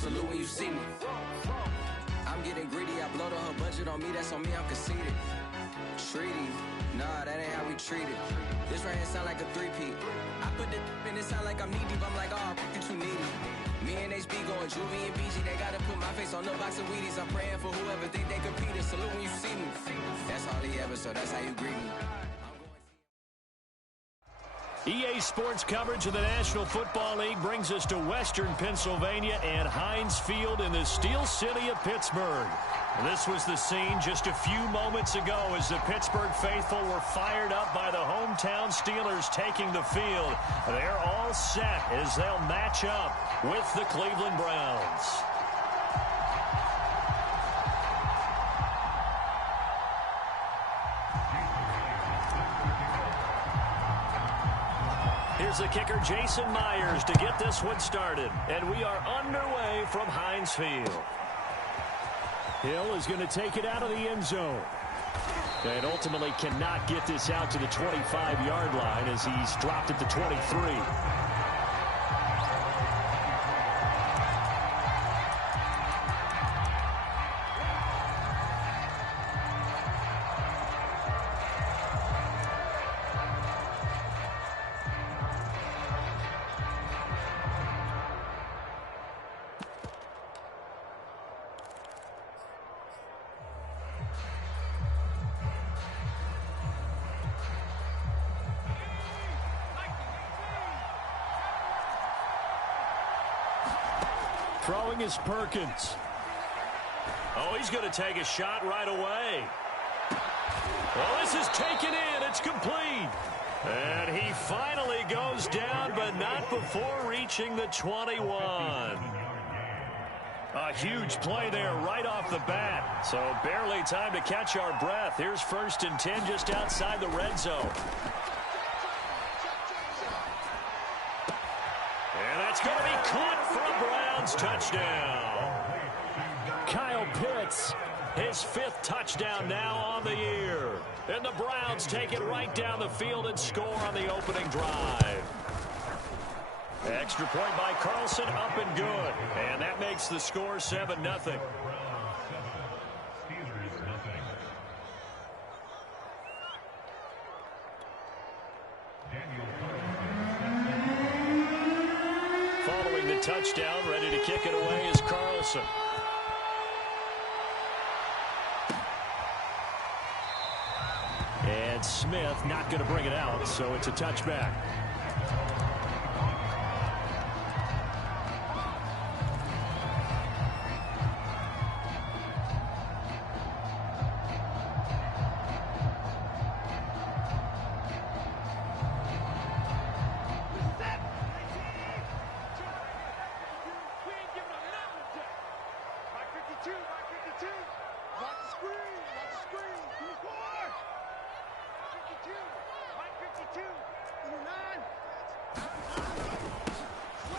salute when you see me. I'm getting greedy, I blow the whole budget on me, that's on me, I'm conceited. Treaty, nah, that ain't how we treat it. This right here sound like a three-peat. I put the in it sound like I'm knee-deep, I'm like, oh, you too needy. Me and HB going Juvie and BG, they gotta put my face on the box of Wheaties. I'm praying for whoever think they competing. Salute when you see me. That's all he ever, so that's how you greet me. EA Sports coverage of the National Football League brings us to Western Pennsylvania and Heinz Field in the Steel City of Pittsburgh. This was the scene just a few moments ago as the Pittsburgh faithful were fired up by the hometown Steelers taking the field. They're all set as they'll match up with the Cleveland Browns. Here's the kicker, Jason Myers, to get this one started. And we are underway from Heinz Field. Hill is going to take it out of the end zone. And ultimately cannot get this out to the 25-yard line as he's dropped at the 23. Throwing is Perkins. Oh, he's going to take a shot right away. Well, this is taken in. It's complete. And he finally goes down, but not before reaching the 21. A huge play there right off the bat. So barely time to catch our breath. Here's 1st and 10 just outside the red zone. And that's going to be caught for a Browns touchdown. Kyle Pitts, his 5th touchdown now on the year. And the Browns take it right down the field and score on the opening drive. Extra point by Carlson, up and good. And that makes the score 7-0. Following the touchdown, ready to kick it away is Carlson. And Smith not going to bring it out, so it's a touchback.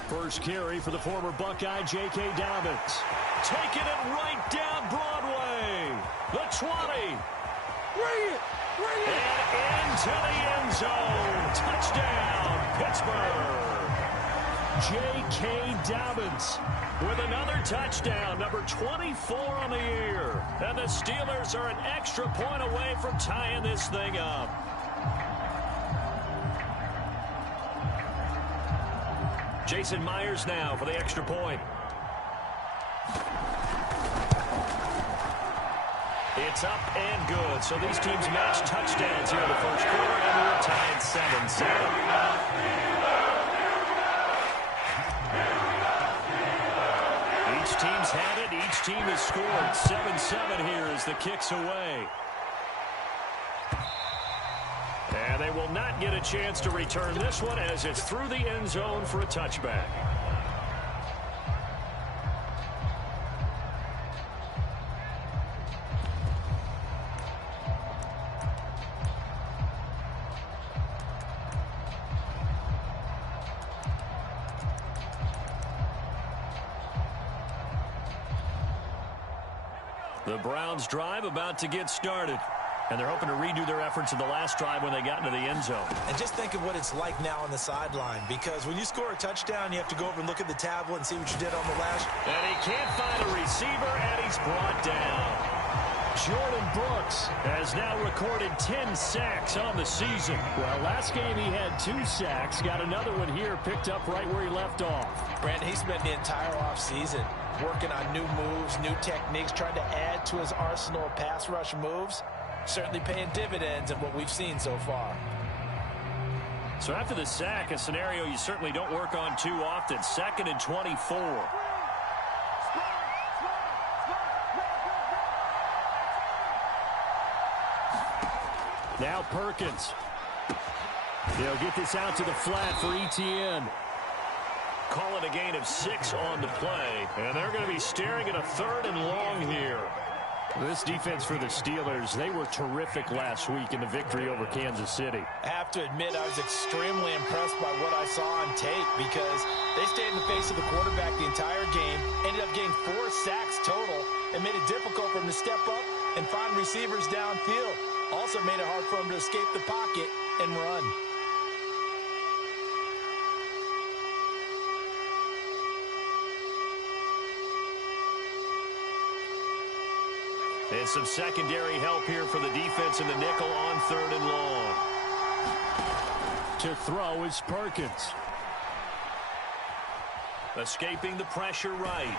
First carry for the former Buckeye, J.K. Dobbins. Taking it right down Broadway. The 20. Bring it! Bring it! And into the end zone. Touchdown, Pittsburgh. J.K. Dobbins with another touchdown, number 24 on the year. And the Steelers are an extra point away from tying this thing up. Jason Myers now for the extra point. It's up and good. So these teams match touchdowns here in the first quarter, and we're tied 7-7. Each team's had it. Each team has scored. 7-7 here as the kick's away. And they will not get a chance to return this one as it's through the end zone for a touchback. The Browns drive about to get started. And they're hoping to redo their efforts in the last drive when they got into the end zone. And just think of what it's like now on the sideline, because when you score a touchdown, you have to go over and look at the tablet and see what you did on the last. And he Jordan Brooks has now recorded 10 sacks on the season. Well, last game he had 2 sacks. Got another one here, picked up right where he left off. Brandon, he spent the entire offseason working on new moves, new techniques, trying to add to his arsenal of pass rush moves. Certainly paying dividends in what we've seen so far. So after the sack, a scenario you certainly don't work on too often. 2nd and 24. Now Perkins. They'll get this out to the flat for ETN. Call it a gain of 6 on the play, and they're going to be staring at a 3rd and long here. This defense for the Steelers, they were terrific last week in the victory over Kansas City. I have to admit, I was extremely impressed by what I saw on tape because they stayed in the face of the quarterback the entire game, ended up getting 4 sacks total, and made it difficult for him to step up and find receivers downfield. Also made it hard for him to escape the pocket and run. And some secondary help here for the defense in the nickel on 3rd and long. To throw is Perkins. Escaping the pressure right.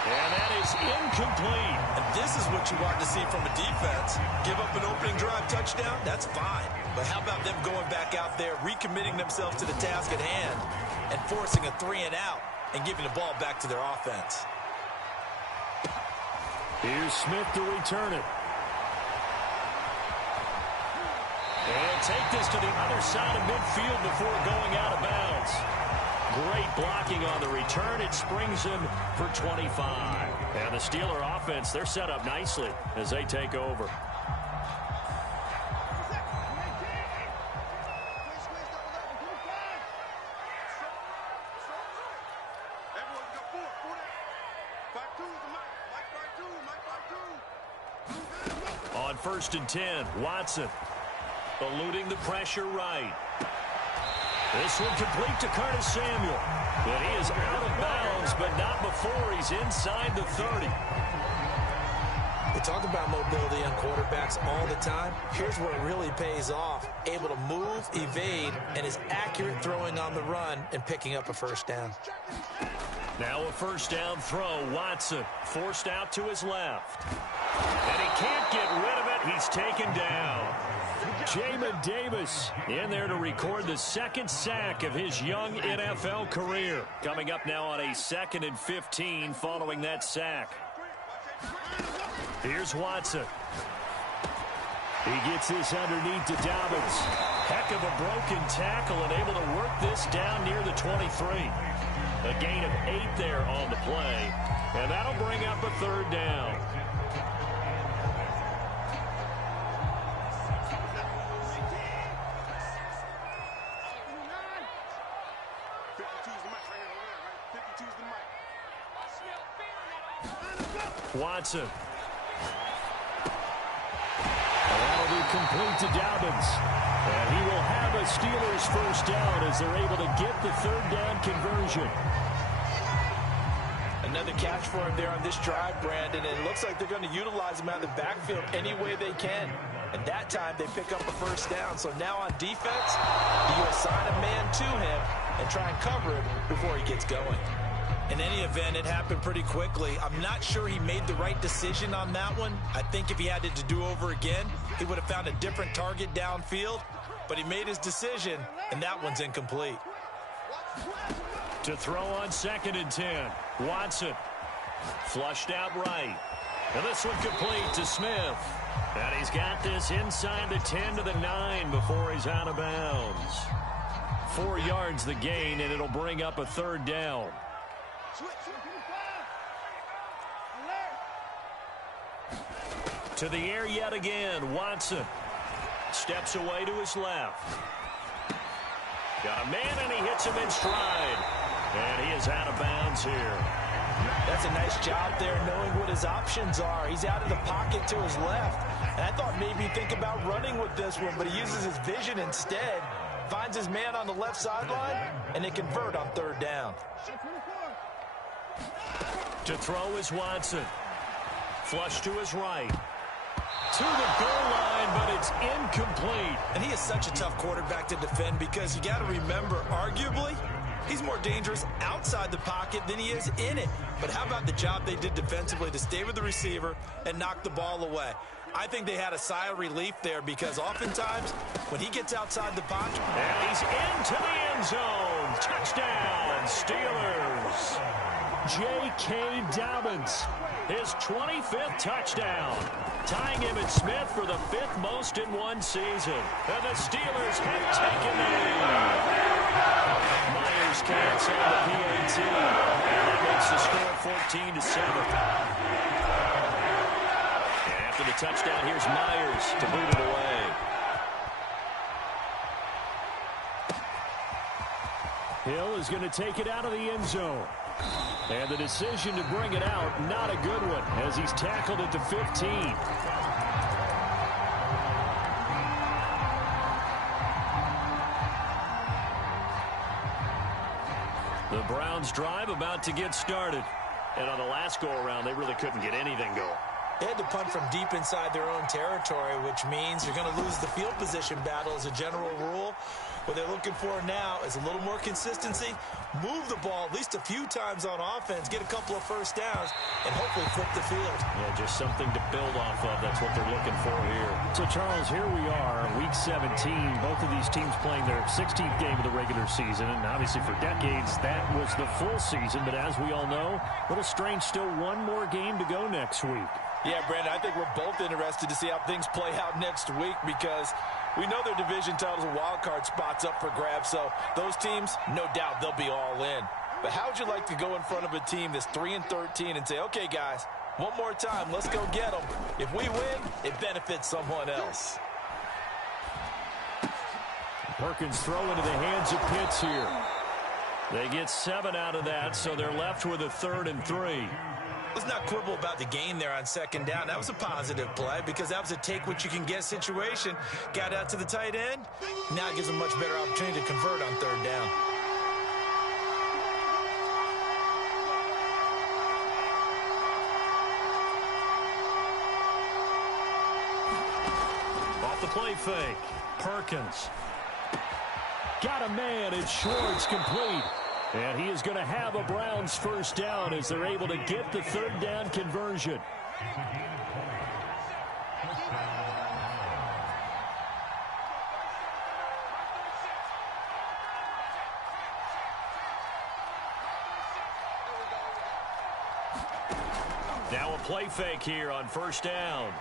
And that is incomplete. And this is what you want to see from a defense. Give up an opening drive touchdown, that's fine. But how about them going back out there, recommitting themselves to the task at hand, and forcing a 3 and out and giving the ball back to their offense. Here's Smith to return it. And take this to the other side of midfield before going out of bounds. Great blocking on the return. It springs him for 25. And the Steeler offense, they're set up nicely as they take over. On 1st and 10, Watson eluding the pressure right. This one complete to Curtis Samuel. But he is out of bounds, but not before he's inside the 30. We talk about mobility on quarterbacks all the time. Here's where it really pays off. Able to move, evade, and is accurate throwing on the run and picking up a 1st down. Now a 1st down throw. Watson forced out to his left. And he can't get rid of it. He's taken down. Jamin Davis in there to record the 2nd sack of his young NFL career. Coming up now on a 2nd and 15 following that sack. Here's Watson. He gets this underneath to Dobbins. Heck of a broken tackle and able to work this down near the 23. A gain of 8 there on the play. And that'll bring up a 3rd down. Watson. That'll be complete to Dobbins. And he will have a Steelers 1st down as they're able to get the 3rd down conversion. Another catch for him there on this drive, Brandon, and it looks like they're going to utilize him out of the backfield any way they can. And that time they pick up a 1st down. So now on defense, you assign a man to him and try and cover him before he gets going. In any event, it happened pretty quickly. I'm not sure he made the right decision on that one. I think if he had it to do over again, he would have found a different target downfield. But he made his decision, and that one's incomplete. To throw on 2nd and 10. Watson flushed out right. And this one complete to Smith. And he's got this inside the 10 to the 9 before he's out of bounds. 4 yards the gain, and it'll bring up a 3rd down. To the air yet again. Watson steps away to his left. Got a man, and he hits him in stride. And he is out of bounds here. That's a nice job there knowing what his options are. He's out of the pocket to his left. And I thought maybe he'd think about running with this one, but he uses his vision instead. Finds his man on the left sideline, and they convert on 3rd down. To throw is Watson. Flush to his right. to the goal line, but it's incomplete. And he is such a tough quarterback to defend because you got to remember, arguably, he's more dangerous outside the pocket than he is in it. But how about the job they did defensively to stay with the receiver and knock the ball away? I think they had a sigh of relief there because oftentimes when he gets outside the pocket. And he's into the end zone. Touchdown, Steelers. J.K. Dobbins, his 25th touchdown, tying NYGxMETS for the 5th most in one season. And the Steelers have taken the lead. Myers counts on the PAT. And that makes the score 14-7. And after the touchdown, here's Myers to boot it away. Hill is going to take it out of the end zone. And the decision to bring it out, not a good one, as he's tackled at the 15. The Browns drive about to get started. And on the last go-around, they really couldn't get anything going. They had to punt from deep inside their own territory, which means you're going to lose the field position battle as a general rule. What they're looking for now is a little more consistency, move the ball at least a few times on offense, get a couple of first downs, and hopefully flip the field. Yeah, just something to build off of. That's what they're looking for here. So, Charles, here we are, Week 17. Both of these teams playing their 16th game of the regular season. And obviously for decades, that was the full season. But as we all know, a little strange, still one more game to go next week. Yeah, Brandon, I think we're both interested to see how things play out next week because we know their division titles and wild card spots up for grabs, so those teams, no doubt, they'll be all in. But how would you like to go in front of a team that's 3-13 and say, okay, guys, one more time, let's go get them. If we win, it benefits someone else. Perkins throw into the hands of Pitts here. They get 7 out of that, so they're left with a 3rd and 3. Let's not quibble about the gain there on 2nd down. That was a positive play because that was a take-what-you-can-get situation. Got out to the tight end. Now it gives them a much better opportunity to convert on 3rd down. Off the play fake. Perkins. Got a man. It's Schwartz complete. And he is going to have a Browns first down as they're able to get the 3rd down conversion. Now a play fake here on 1st down.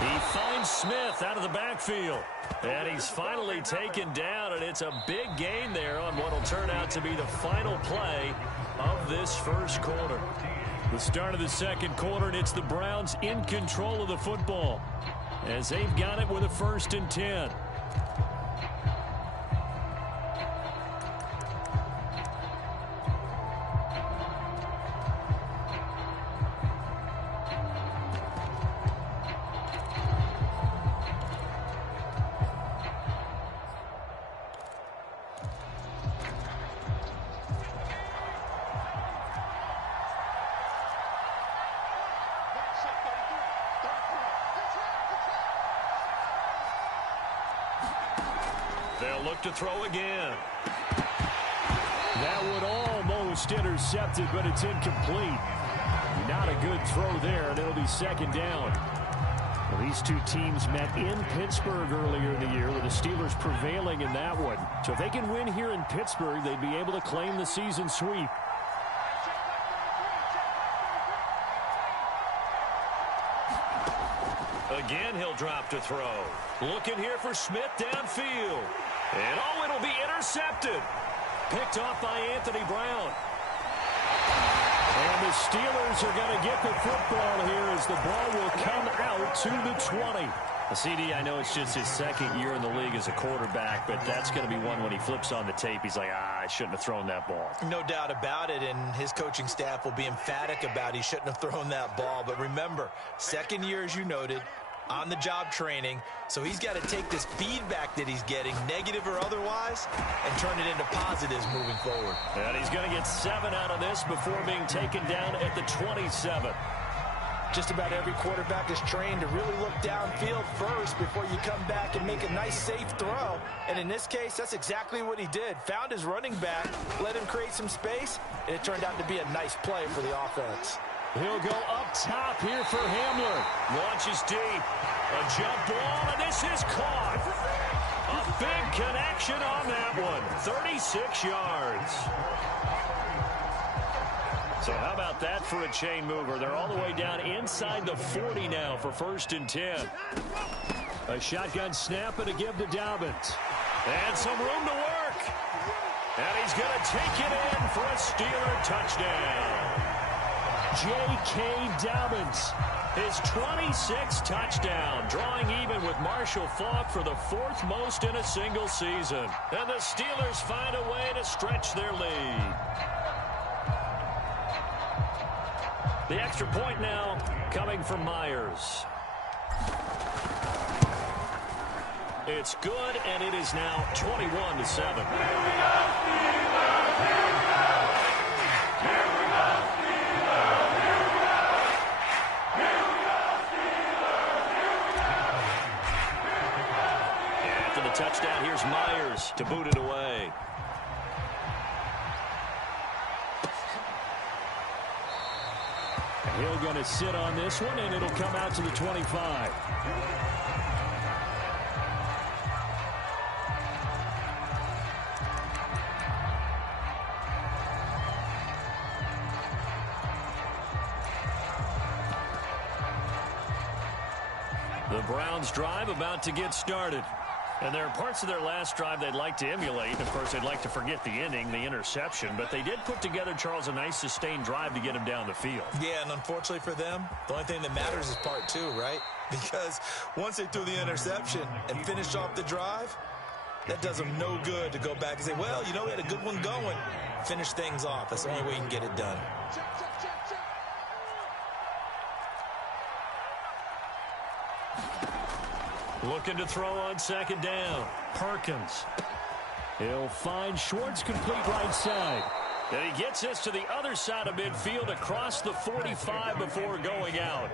He finds Smith out of the backfield. And he's finally taken down, and it's a big gain there on what will turn out to be the final play of this first quarter. The start of the 2nd quarter, and it's the Browns in control of the football as they've got it with a 1st and 10. They'll look to throw again. That would almost intercepted, but it's incomplete. Not a good throw there, and it'll be 2nd down. Well, these two teams met in Pittsburgh earlier in the year, with the Steelers prevailing in that one. So if they can win here in Pittsburgh, they'd be able to claim the season sweep. Again, he'll drop to throw. Looking here for Smith downfield. And oh, it'll be intercepted. Picked off by Anthony Brown. And the Steelers are going to get the football here as the ball will come out to the 20. CD, I know it's just his 2nd year in the league as a quarterback, but that's going to be one when he flips on the tape. He's like, I shouldn't have thrown that ball. No doubt about it, and his coaching staff will be emphatic about he shouldn't have thrown that ball. But remember, 2nd year, as you noted, on-the-job training, so he's got to take this feedback that he's getting, negative or otherwise, and turn it into positives moving forward. And he's going to get 7 out of this before being taken down at the 27. Just about every quarterback is trained to really look downfield first before you come back and make a nice, safe throw. And in this case, that's exactly what he did. Found his running back, let him create some space, and it turned out to be a nice play for the offense. He'll go up top here for Hamler. Launches deep. A jump ball, and this is caught. A big connection on that one. 36 yards. So how about that for a chain mover? They're all the way down inside the 40 now for 1st and 10. A shotgun snap and a give to Dobbins. And some room to work. And he's going to take it in for a Steeler touchdown. J.K. Dobbins. His 26th touchdown, drawing even with Marshall Faulk for the 4th most in a single season. And the Steelers find a way to stretch their lead. The extra point now coming from Myers. It's good, and it is now 21-7. After the touchdown, here's Myers to boot it away. He'll going to sit on this one, and it'll come out to the 25. The Browns drive about to get started. And there are parts of their last drive they'd like to emulate. Of course, they'd like to forget the inning, the interception. But they did put together, Charles, a nice sustained drive to get him down the field. Yeah, and unfortunately for them, the only thing that matters is part 2, right? Because once they threw the interception and finished off the drive, that does them no good to go back and say, well, you know, we had a good one going. Finish things off. That's the only way you can get it done. Looking to throw on 2nd down. Perkins. He'll find Schwartz complete right side. And he gets this to the other side of midfield across the 45 before going out.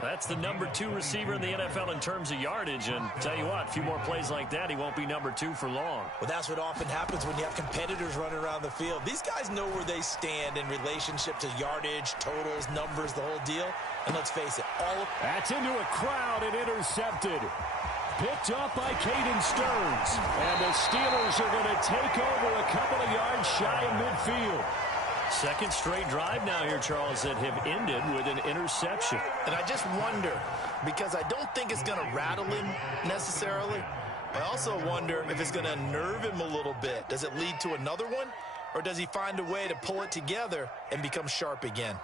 That's the number 2 receiver in the NFL in terms of yardage. And tell you what, a few more plays like that, he won't be number 2 for long. Well, that's what often happens when you have competitors running around the field. These guys know where they stand in relationship to yardage, totals, numbers, the whole deal. And let's face it, that's into a crowd and intercepted. Picked up by Caden Stearns. And the Steelers are going to take over a couple of yards shy of midfield. 2nd straight drive now here, Charles, that have ended with an interception. And I just wonder, because I don't think it's going to rattle him necessarily. I also wonder if it's going to unnerve him a little bit. Does it lead to another one? Or does he find a way to pull it together and become sharp again?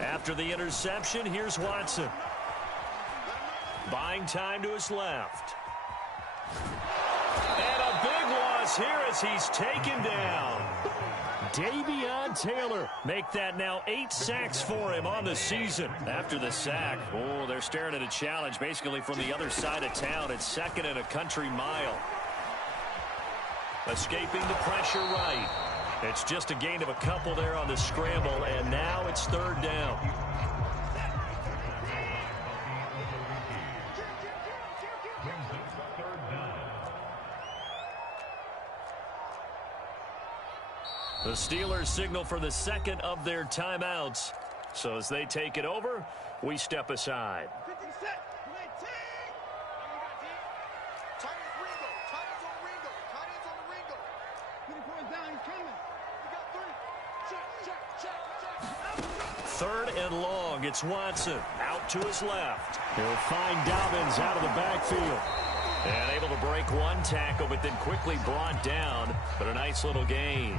After the interception, here's Watson. Buying time to his left. And a big loss here as he's taken down. Davion Taylor. Make that now 8 sacks for him on the season. After the sack, oh, they're staring at a challenge basically from the other side of town. It's 2nd and a country mile. Escaping the pressure right. It's just a gain of a couple there on the scramble, and now it's 3rd down. The Steelers signal for the 2nd of their timeouts. So as they take it over, we step aside. Third and long. It's Watson out to his left. He'll find Dobbins out of the backfield. And able to break one tackle, but then quickly brought down. But a nice little gain.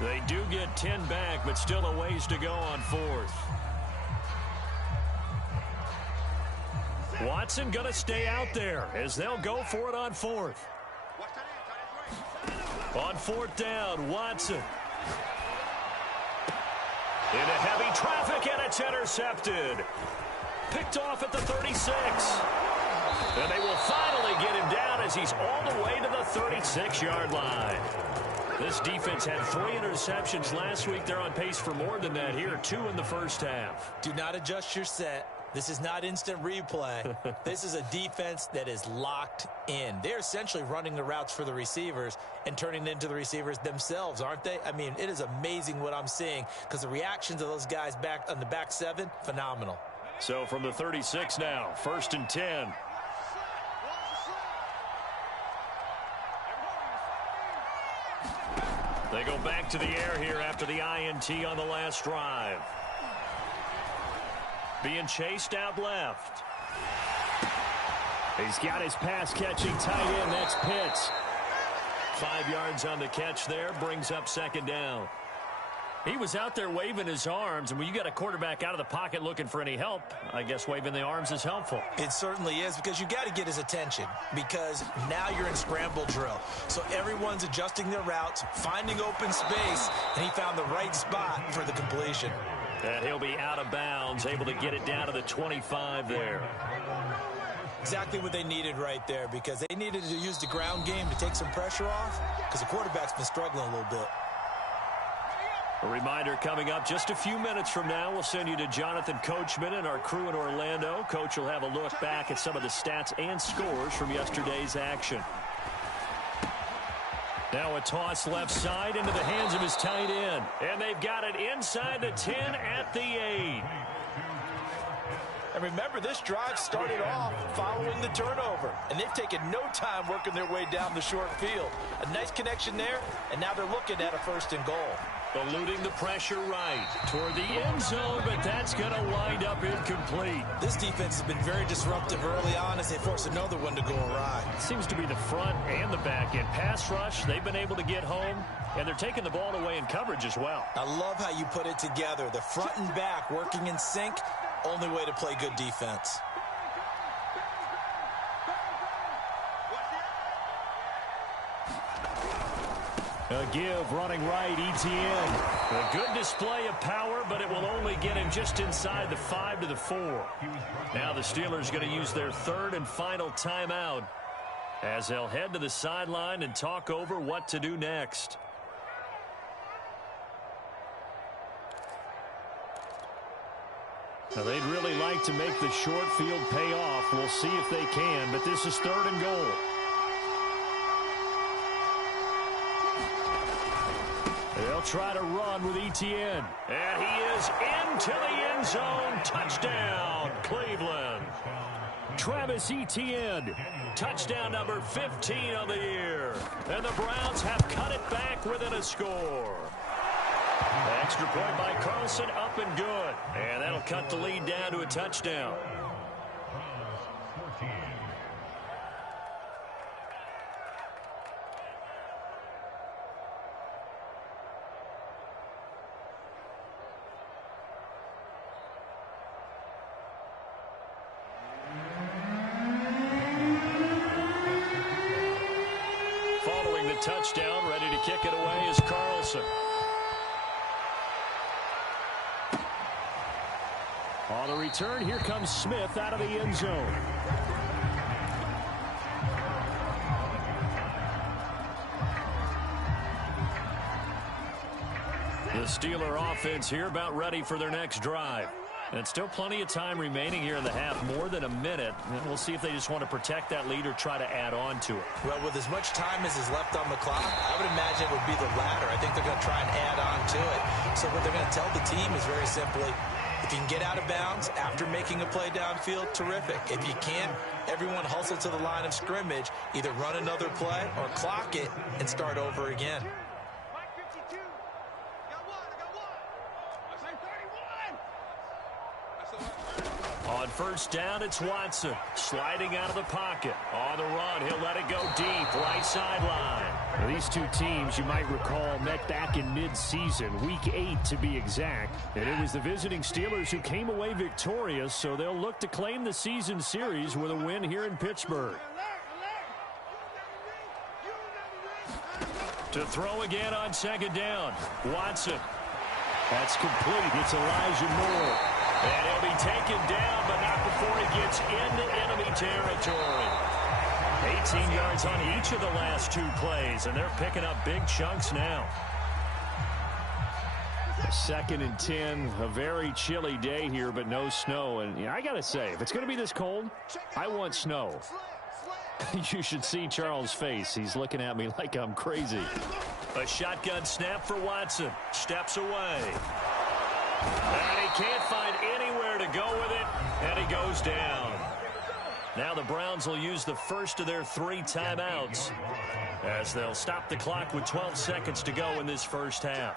They do get 10 back, but still a ways to go on 4th. Watson going to stay out there as they'll go for it on 4th. On 4th down, Watson. Into heavy traffic, and it's intercepted. Picked off at the 36. And they will finally get him down as he's all the way to the 36-yard line. This defense had 3 interceptions last week. They're on pace for more than that here, 2 in the first half. Do not adjust your set. This is not instant replay. This is a defense that is locked in. They're essentially running the routes for the receivers and turning it into the receivers themselves, aren't they? I mean, it is amazing what I'm seeing because the reactions of those guys back on the back 7, phenomenal. So from the 36 now, 1st and 10. They go back to the air here after the INT on the last drive. Being chased out left. He's got his pass-catching tight end. That's Pitts. 5 yards on the catch there. Brings up 2nd down. He was out there waving his arms, and when you got a quarterback out of the pocket looking for any help, I guess waving the arms is helpful. It certainly is, because you got to get his attention, because now you're in scramble drill. So everyone's adjusting their routes, finding open space, and he found the right spot for the completion. And he'll be out of bounds, able to get it down to the 25 there. Exactly what they needed right there, because they needed to use the ground game to take some pressure off, because the quarterback's been struggling a little bit. A reminder coming up just a few minutes from now. We'll send you to Jonathan Coachman and our crew in Orlando. Coach will have a look back at some of the stats and scores from yesterday's action. Now a toss left side into the hands of his tight end. And they've got it inside the 10 at the 8. And remember, this drive started off following the turnover. And they've taken no time working their way down the short field. A nice connection there, and now they're looking at a 1st and goal. Eluding the pressure right toward the end zone, but that's going to wind up incomplete. This defense has been very disruptive early on as they force another one to go awry. It seems to be the front and the back end. Pass rush, they've been able to get home, and they're taking the ball away in coverage as well. I love how you put it together. The front and back working in sync, only way to play good defense. A give, running right, ETN. A good display of power, but it will only get him just inside the 5 to the 4. Now the Steelers going to use their 3rd and final timeout as they'll head to the sideline and talk over what to do next. Now they'd really like to make the short field pay off. We'll see if they can, but this is 3rd and goal. They'll try to run with ETN. And he is into the end zone. Touchdown, Cleveland. Travis Etienne. Touchdown number 15 of the year. And the Browns have cut it back within a score. Extra point by Carlson, up and good. And that'll cut the lead down to a touchdown. Touchdown, ready to kick it away is Carlson. On the return, here comes Smith out of the end zone. The Steeler offense here about ready for their next drive. And still plenty of time remaining here in the half, more than a minute. And we'll see if they just want to protect that lead or try to add on to it. Well, with as much time as is left on the clock, I would imagine it would be the latter. I think they're going to try and add on to it. So what they're going to tell the team is very simply, if you can get out of bounds after making a play downfield, terrific. If you can't, everyone hustle to the line of scrimmage, either run another play or clock it and start over again. On first down, it's Watson. Sliding out of the pocket. On the run, he'll let it go deep. Right sideline. Now, these two teams, you might recall, met back in mid-season, Week 8 to be exact. And it was the visiting Steelers who came away victorious, so they'll look to claim the season series with a win here in Pittsburgh. To throw again on second down. Watson. That's complete. It's Elijah Moore. And he'll be taken down, but not before he gets into enemy territory. 18 yards on each of the last 2 plays, and they're picking up big chunks now. 2nd and 10, a very chilly day here, but no snow. And I got to say, if it's going to be this cold, I want snow. You should see Charles' face. He's looking at me like I'm crazy. A shotgun snap for Watson. Steps away. And he can't find anywhere to go with it, and he goes down. Now the Browns will use the first of their 3 timeouts as they'll stop the clock with 12 seconds to go in this first half.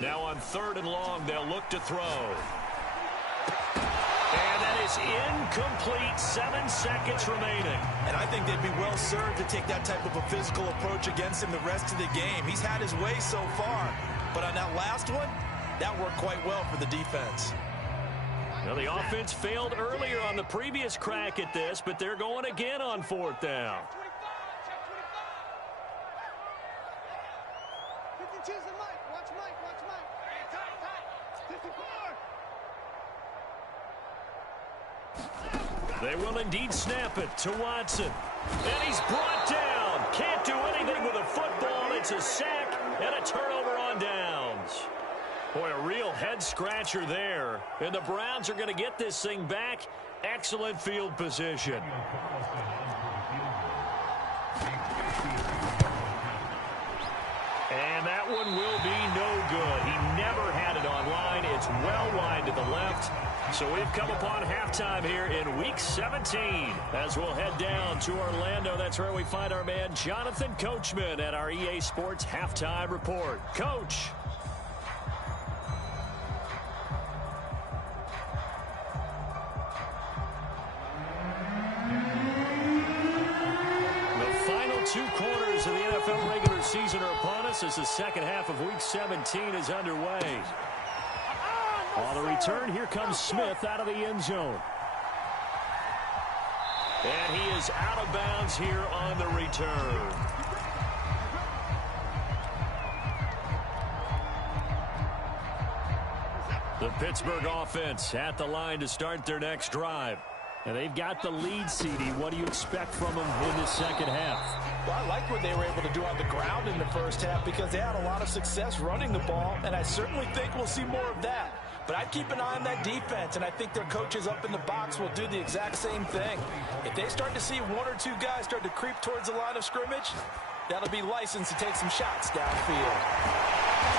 Now on 3rd and long, they'll look to throw. And that is incomplete. 7 seconds remaining. And I think they'd be well served to take that type of a physical approach against him the rest of the game. He's had his way so far. But on that last one, that worked quite well for the defense. Now the offense failed earlier on the previous crack at this, but they're going again on 4th down. They will indeed snap it to Watson. And he's brought down. Can't do anything with a football. It's a sack and a turnover on downs. Boy, a real head-scratcher there. And the Browns are going to get this thing back. Excellent field position. And that one will be no good. He never had it on line. It's well wide to the left. So we've come upon halftime here in Week 17. As we'll head down to Orlando, that's where we find our man Jonathan Coachman at our EA Sports Halftime Report. Coach. The final 2 quarters of the NFL regular season are upon us as the second half of Week 17 is underway. On the return, here comes Smith out of the end zone. And he is out of bounds here on the return. The Pittsburgh offense at the line to start their next drive. And they've got the lead, CD. What do you expect from them in the second half? Well, I like what they were able to do on the ground in the first half because they had a lot of success running the ball, and I certainly think we'll see more of that. But I'd keep an eye on that defense, and I think their coaches up in the box will do the exact same thing. If they start to see 1 or 2 guys start to creep towards the line of scrimmage, that'll be licensed to take some shots downfield.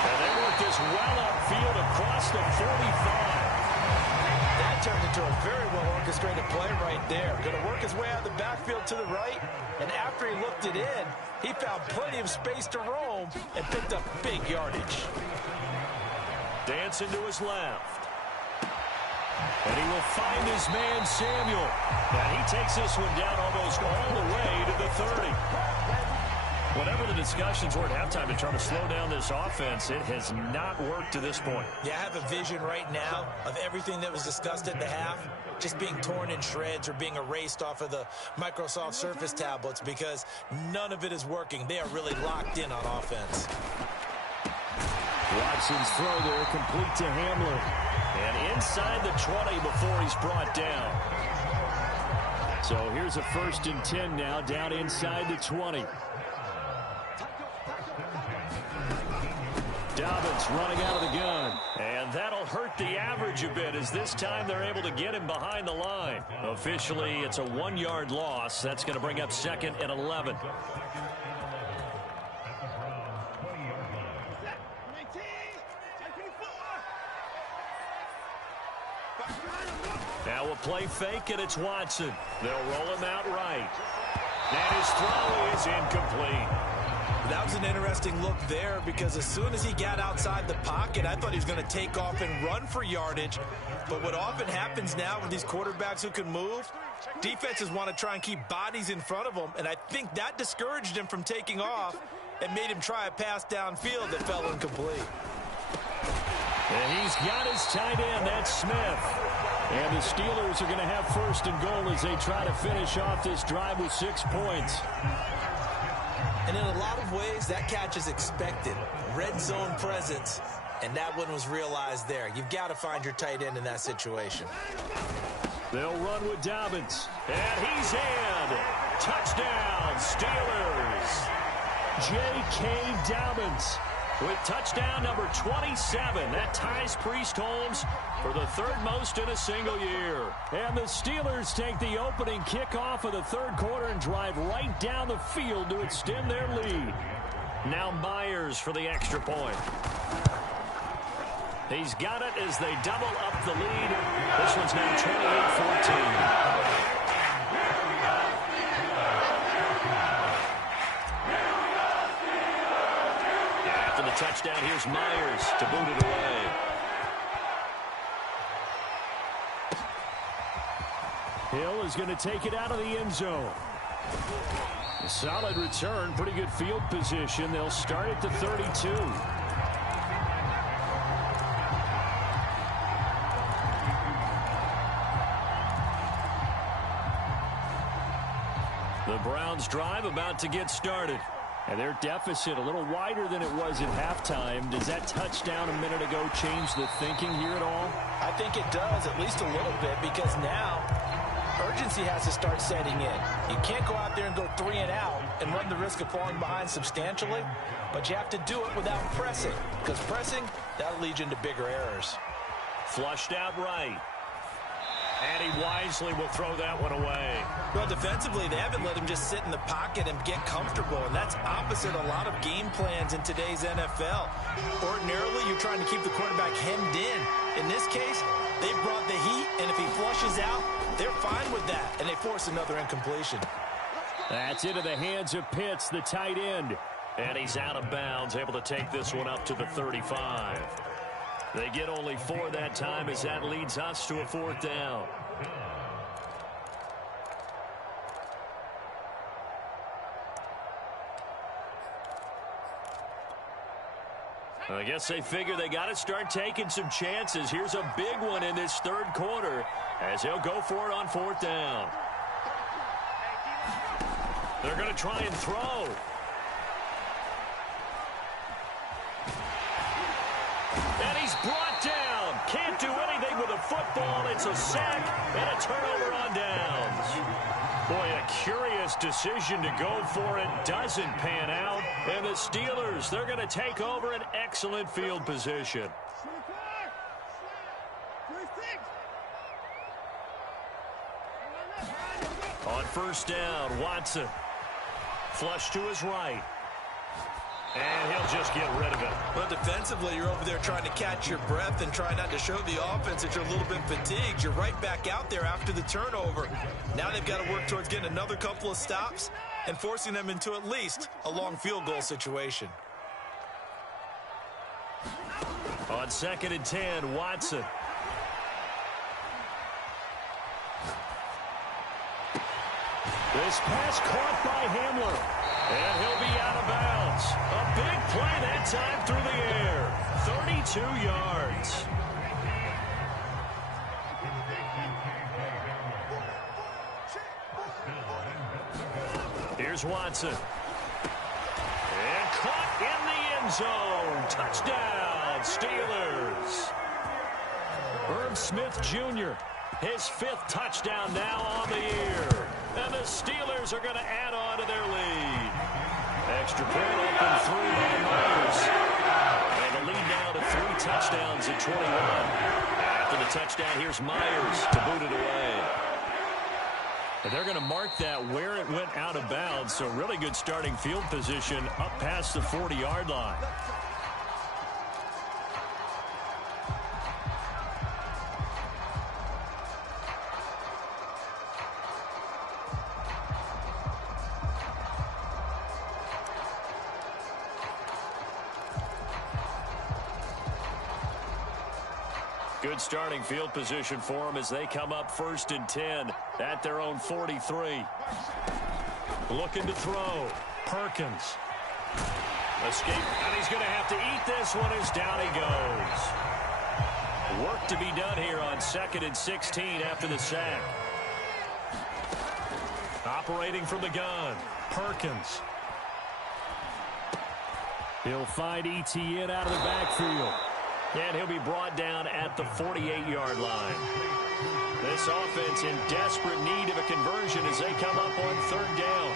And they work this well upfield across the 45. That turned into a very well-orchestrated play right there. Going to work his way out of the backfield to the right, and after he looked it in, he found plenty of space to roam and picked up big yardage. Dancing to his left. And he will find his man Samuel. And he takes this one down almost all the way to the 30. Whatever the discussions were at halftime to try to slow down this offense, it has not worked to this point. Yeah, I have a vision right now of everything that was discussed at the half just being torn in shreds or being erased off of the Microsoft Surface tablets because none of it is working. They are really locked in on offense. Watson's throw there complete to Hamler. And inside the 20 before he's brought down. So here's a 1st and 10 now down inside the 20. Dobbins running out of the gun. And that'll hurt the average a bit as this time they're able to get him behind the line. Officially, it's a 1-yard loss. That's going to bring up 2nd and 11. Now a play fake, and it's Watson. They'll roll him out right. And his throw is incomplete. That was an interesting look there because as soon as he got outside the pocket, I thought he was going to take off and run for yardage. But what often happens now with these quarterbacks who can move, defenses want to try and keep bodies in front of them, and I think that discouraged him from taking off and made him try a pass downfield that fell incomplete. And he's got his tight end, that's Smith. And the Steelers are going to have 1st and goal as they try to finish off this drive with 6 points. And in a lot of ways, that catch is expected. Red zone presence, and that one was realized there. You've got to find your tight end in that situation. They'll run with Dobbins. And he's in. Touchdown, Steelers. J.K. Dobbins with touchdown number 27. That ties Priest Holmes for the third most in a single year. And the Steelers take the opening kickoff of the third quarter and drive right down the field to extend their lead. Now Myers for the extra point. He's got it as they double up the lead. This one's now 28-14. Touchdown, here's Myers to boot it away. Hill is going to take it out of the end zone. A solid return, pretty good field position. They'll start at the 32. The Browns drive about to get started. And their deficit a little wider than it was at halftime. Does that touchdown a minute ago change the thinking here at all? I think it does, at least a little bit, because now urgency has to start setting in. You can't go out there and go 3 and out and run the risk of falling behind substantially, but you have to do it without pressing, because pressing, that'll lead you into bigger errors. Flushed out right. And he wisely will throw that one away. Well, defensively, they haven't let him just sit in the pocket and get comfortable, and that's opposite a lot of game plans in today's NFL. Ordinarily, you're trying to keep the quarterback hemmed in. In this case, they brought the heat, and if he flushes out, they're fine with that, and they force another incompletion. That's into the hands of Pitts, the tight end. And he's out of bounds, able to take this one up to the 35. They get only 4 that time as that leads us to a 4th down. I guess they figure they got to start taking some chances. Here's a big one in this third quarter as they'll go for it on 4th down. They're going to try and throw. And he's brought down. Can't do anything with a football. It's a sack and a turnover on downs. Boy, a curious decision to go for it. Doesn't pan out. And the Steelers, they're going to take over an excellent field position. On 1st down, Watson. Flush to his right. And he'll just get rid of it. Well, defensively, you're over there trying to catch your breath and try not to show the offense that you're a little bit fatigued. You're right back out there after the turnover. Now they've got to work towards getting another couple of stops and forcing them into at least a long field goal situation. On 2nd and 10, Watson. This pass caught by Hamler. And he'll be out of bounds. A big play that time through the air. 32 yards. Here's Watson. And caught in the end zone. Touchdown, Steelers. Herb Smith Jr., his 5th touchdown now on the year. And the Steelers are going to add on to their lead. Extra point open through by Myers. And the lead now to 3 touchdowns at 21. After the touchdown, here's Myers to boot it away. And they're going to mark that where it went out of bounds. So really good starting field position up past the 40-yard line. Good starting field position for them as they come up 1st and 10 at their own 43. Looking to throw. Perkins. Escape, and he's going to have to eat this one as down he goes. Work to be done here on 2nd and 16 after the sack. Operating from the gun. Perkins. He'll find ETN out of the backfield. And he'll be brought down at the 48-yard line. This offense in desperate need of a conversion as they come up on third down.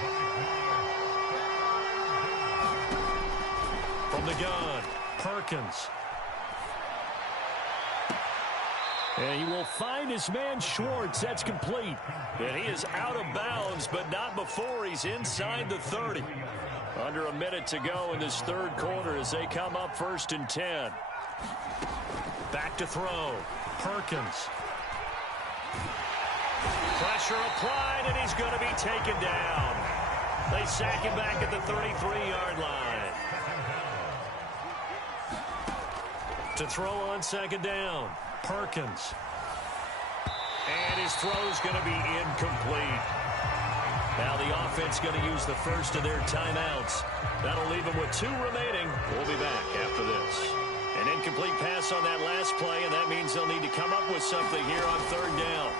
From the gun, Perkins. And he will find his man Schwartz. That's complete. And he is out of bounds, but not before he's inside the 30. Under a minute to go in this third quarter as they come up 1st and 10. Back to throw. Perkins. Pressure applied, and he's going to be taken down. They sack him back at the 33-yard line. To throw on 2nd down. Perkins. And his throw's going to be incomplete. Now the offense going to use the first of their timeouts. That'll leave them with 2 remaining. We'll be back after this. An incomplete pass on that last play, and that means they'll need to come up with something here on 3rd down.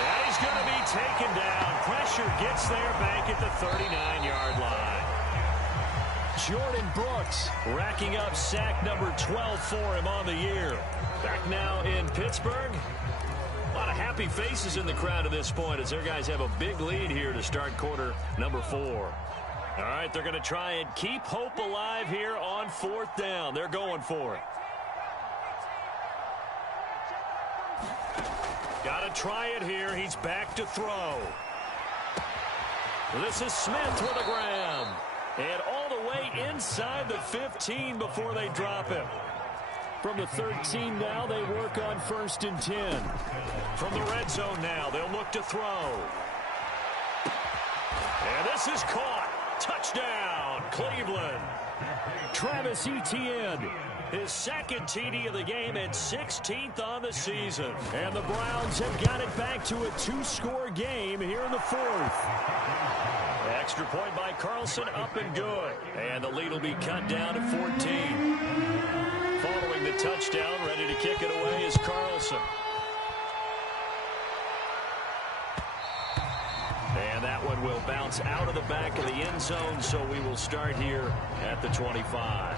And he's going to be taken down. Pressure gets there back at the 39-yard line. Jordan Brooks racking up sack number 12 for him on the year. Back now in Pittsburgh. A lot of happy faces in the crowd at this point as their guys have a big lead here to start quarter number 4. All right, they're going to try and keep hope alive here on 4th down. They're going for it. Got to try it here. He's back to throw. This is Smith with a grab. And all the way inside the 15 before they drop him. From the 13 now, they work on 1st and 10. From the red zone now, they'll look to throw. And this is caught. Touchdown, Cleveland. Travis Etienne, his 2nd TD of the game and 16th on the season. And the Browns have got it back to a 2-score game here in the 4th. Extra point by Carlson, up and good. And the lead will be cut down to 14. Following the touchdown, ready to kick it away is Carlson. And that one will bounce out of the back of the end zone, so we will start here at the 25.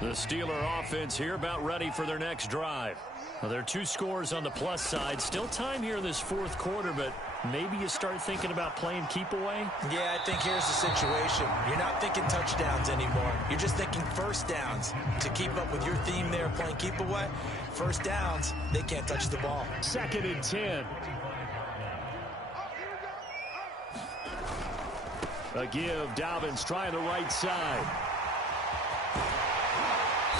The Steeler offense here about ready for their next drive. Well, there are 2 scores on the plus side. Still time here in this 4th quarter, but maybe you start thinking about playing keep away? Yeah, I think here's the situation. You're not thinking touchdowns anymore. You're just thinking first downs. To keep up with your theme there, playing keep away, first downs, they can't touch the ball. 2nd and 10. A give. Dobbins trying the right side.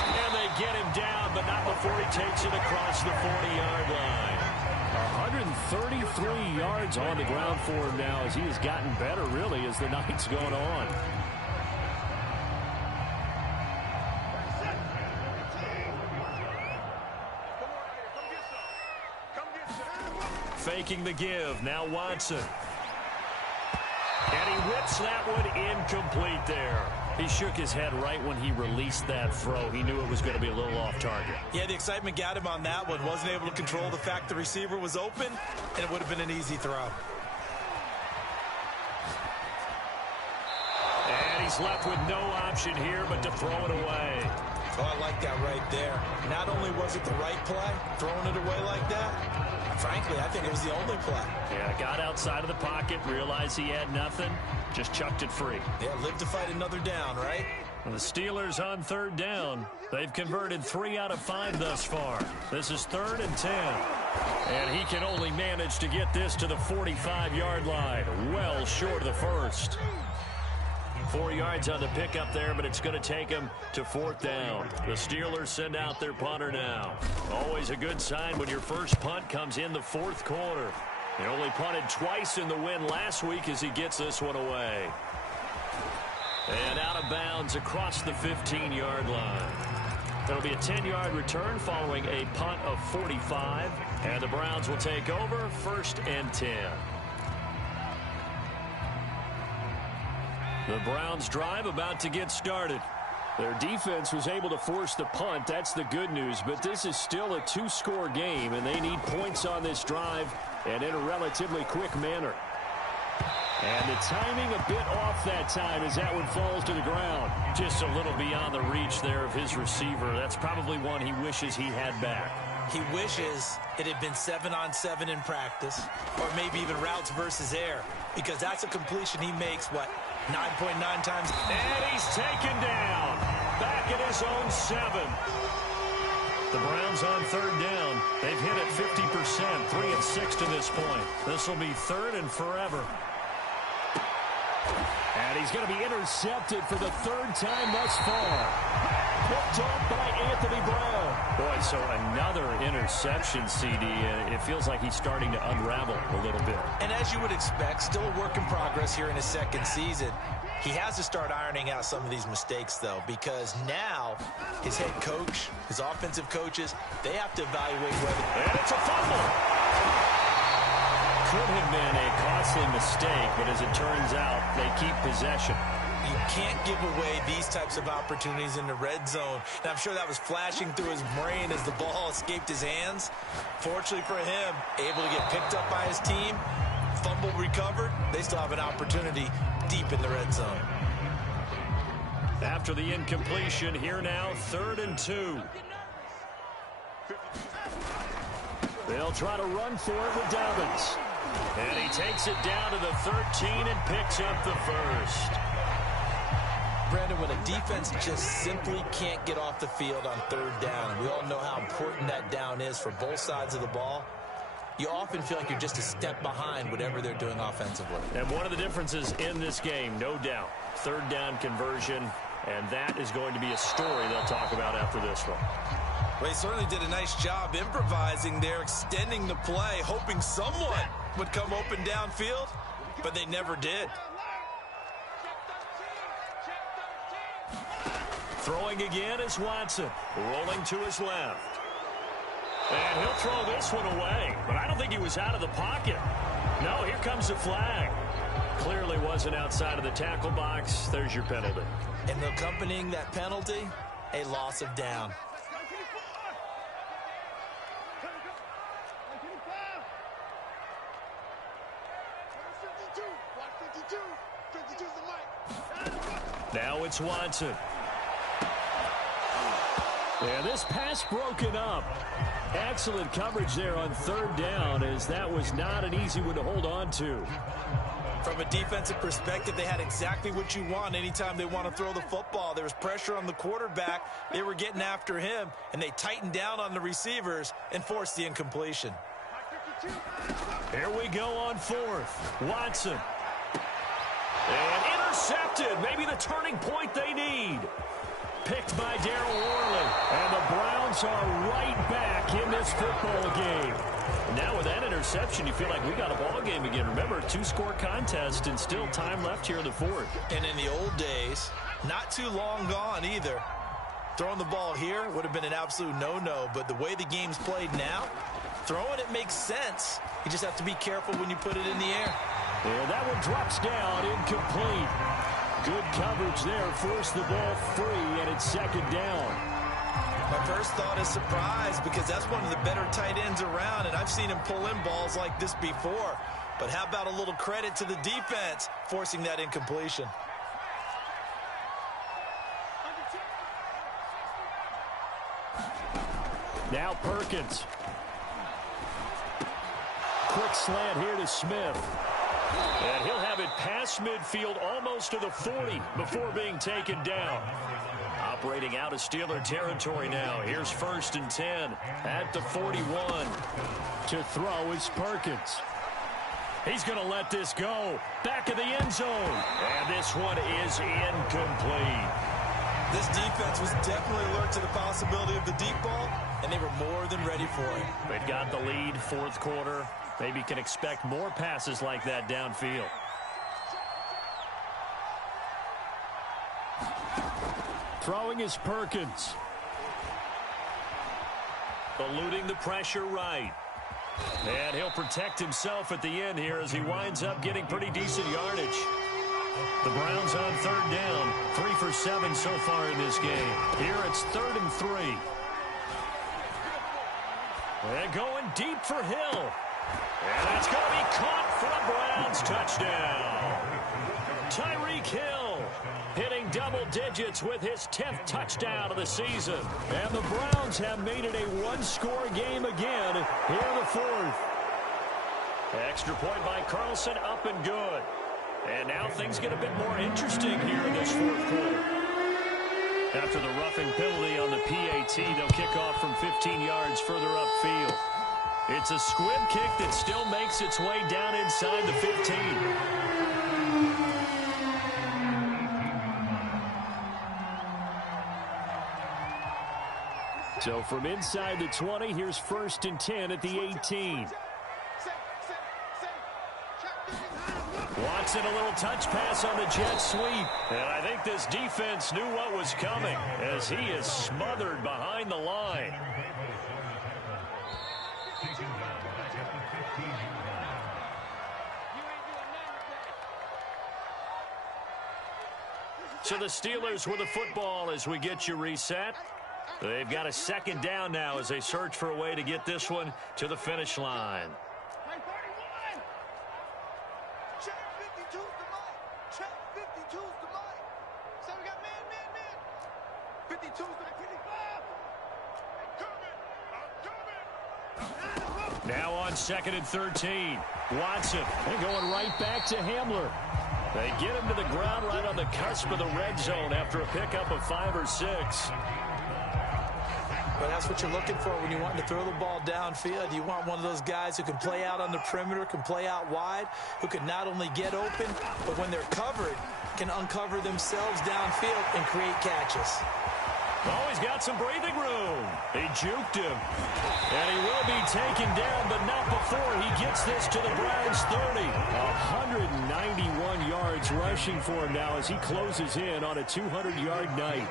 And they get him down, but not before he takes it across the 40-yard line. 133 yards on the ground for him now as he has gotten better, really, as the night's going on. Faking the give. Now Watson. And he whips that one incomplete there. He shook his head right when he released that throw. He knew it was going to be a little off target. Yeah, the excitement got him on that one. Wasn't able to control the fact the receiver was open, and it would have been an easy throw. And he's left with no option here but to throw it away. Oh, I like that right there. Not only was it the right play, throwing it away like that, frankly, I think it was the only play. Yeah, got outside of the pocket, realized he had nothing, just chucked it free. Yeah, live to fight another down, right? The Steelers on 3rd down. They've converted 3 out of 5 thus far. This is 3rd and 10. And he can only manage to get this to the 45-yard line. Well short of the first. 4 yards on the pickup there, but it's going to take him to 4th down. The Steelers send out their punter now. Always a good sign when your first punt comes in the 4th quarter. He only punted twice in the win last week as he gets this one away. And out of bounds across the 15-yard line. It'll be a 10-yard return following a punt of 45. And the Browns will take over 1st and 10. The Browns drive about to get started. Their defense was able to force the punt. That's the good news. But this is still a 2-score game, and they need points on this drive and in a relatively quick manner. And the timing a bit off that time as that one falls to the ground. Just a little beyond the reach there of his receiver. That's probably one he wishes he had back. He wishes it had been 7-on-7 in practice, or maybe even routes versus air, because that's a completion he makes, 9.9 times. And he's taken down. Back at his own 7. The Browns on third down. They've hit it 50%, 3 of 6 to this point. This will be third and forever. And he's going to be intercepted for the third time thus far. Picked off by Anthony Brown. Boy, so another interception, CD. It feels like he's starting to unravel a little bit. And as you would expect, still a work in progress here in his second season. He has to start ironing out some of these mistakes, though, because now his head coach, his offensive coaches, they have to evaluate whether... And it's a fumble! Could have been a costly mistake, but as it turns out, they keep possession. You can't give away these types of opportunities in the red zone. And I'm sure that was flashing through his brain as the ball escaped his hands. Fortunately for him, able to get picked up by his team, fumble recovered. They still have an opportunity deep in the red zone. After the incompletion, here now, 3rd and 2. They'll try to run for it with Dobbins. And he takes it down to the 13 and picks up the first. Brandon, when a defense just simply can't get off the field on third down, and we all know how important that down is for both sides of the ball, you often feel like you're just a step behind whatever they're doing offensively. And one of the differences in this game, no doubt, third down conversion, and that is going to be a story they'll talk about after this one. Well, he certainly did a nice job improvising there, extending the play, hoping someone would come open downfield, but they never did. Throwing again is Watson, rolling to his left. And he'll throw this one away, but I don't think he was out of the pocket. No, here comes the flag. Clearly wasn't outside of the tackle box. There's your penalty. And accompanying that penalty, a loss of down. Now it's Watson. And this pass broken up. Excellent coverage there on third down, as that was not an easy one to hold on to. From a defensive perspective, they had exactly what you want anytime they want to throw the football. There was pressure on the quarterback. They were getting after him, and they tightened down on the receivers and forced the incompletion. Here we go on 4th. Watson. And intercepted. Maybe the turning point they need. Picked by Darryl Worley. And the Browns are right back in this football game. Now with that interception, you feel like we got a ball game again. Remember, 2-score contest and still time left here in the 4th. And in the old days, not too long gone either. Throwing the ball here would have been an absolute no-no. But the way the game's played now, throwing it makes sense. You just have to be careful when you put it in the air. And that one drops down, incomplete. Good coverage there, forced the ball free, and it's 2nd down. My first thought is surprise, because that's one of the better tight ends around, and I've seen him pull in balls like this before. But how about a little credit to the defense forcing that incompletion? Now Perkins. Quick slant here to Smith. And he'll have it past midfield almost to the 40 before being taken down. Operating out of Steeler territory now. Here's 1st and 10 at the 41. To throw is Perkins. He's going to let this go. Back of the end zone. And this one is incomplete. This defense was definitely alert to the possibility of the deep ball, and they were more than ready for it. They've got the lead, 4th quarter. Maybe can expect more passes like that downfield. Throwing is Perkins. Eluding the pressure right. And he'll protect himself at the end here as he winds up getting pretty decent yardage. The Browns on 3rd down. 3 for 7 so far in this game. Here it's 3rd and 3. And going deep for Hill. And that's going to be caught for a Browns touchdown. Tyreek Hill hitting double digits with his 10th touchdown of the season. And the Browns have made it a one-score game again here in the fourth. Extra point by Carlson, up and good. And now things get a bit more interesting here in this fourth quarter. After the roughing penalty on the PAT, they'll kick off from 15 yards further upfield. It's a squib kick that still makes its way down inside the 15. So from inside the 20, here's 1st and 10 at the 18. Watson, a little touch pass on the jet sweep. And I think this defense knew what was coming as he is smothered behind the line. So the Steelers with the football as we get you reset. They've got a 2nd down now as they search for a way to get this one to the finish line. Now on 2nd and 13. Watson, and going right back to Hamler. They get him to the ground right on the cusp of the red zone after a pickup of 5 or 6. But that's what you're looking for when you want to throw the ball downfield. You want one of those guys who can play out on the perimeter, can play out wide, who can not only get open, but when they're covered, can uncover themselves downfield and create catches. Oh, he's got some breathing room. He juked him. And he will be taken down, but not before he gets this to the Browns 30. 191 yards rushing for him now as he closes in on a 200-yard night.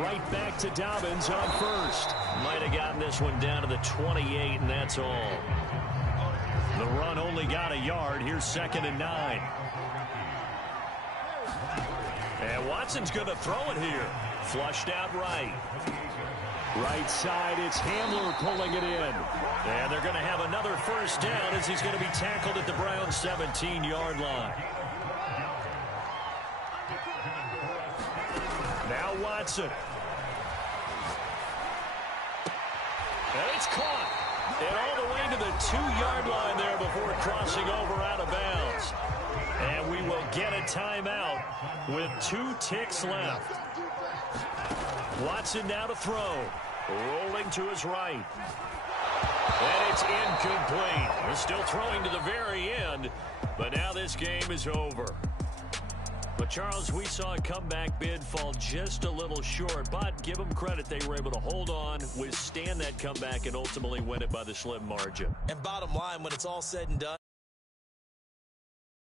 Right back to Dobbins on 1st. Might have gotten this one down to the 28, and that's all. The run only got a yard. Here's 2nd and 9. And Watson's going to throw it here. Flushed out right. Right side, it's Hamler pulling it in. And they're going to have another 1st down as he's going to be tackled at the Browns' 17-yard line. Now Watson. And it's caught. And all the way to the 2-yard line there before crossing over out of bounds. And we will get a timeout with 2 ticks left. Watson now to throw. Rolling to his right. And it's incomplete. We're still throwing to the very end, but now this game is over. But, Charles, we saw a comeback bid fall just a little short, but give them credit. They were able to hold on, withstand that comeback, and ultimately win it by the slim margin. And bottom line, when it's all said and done,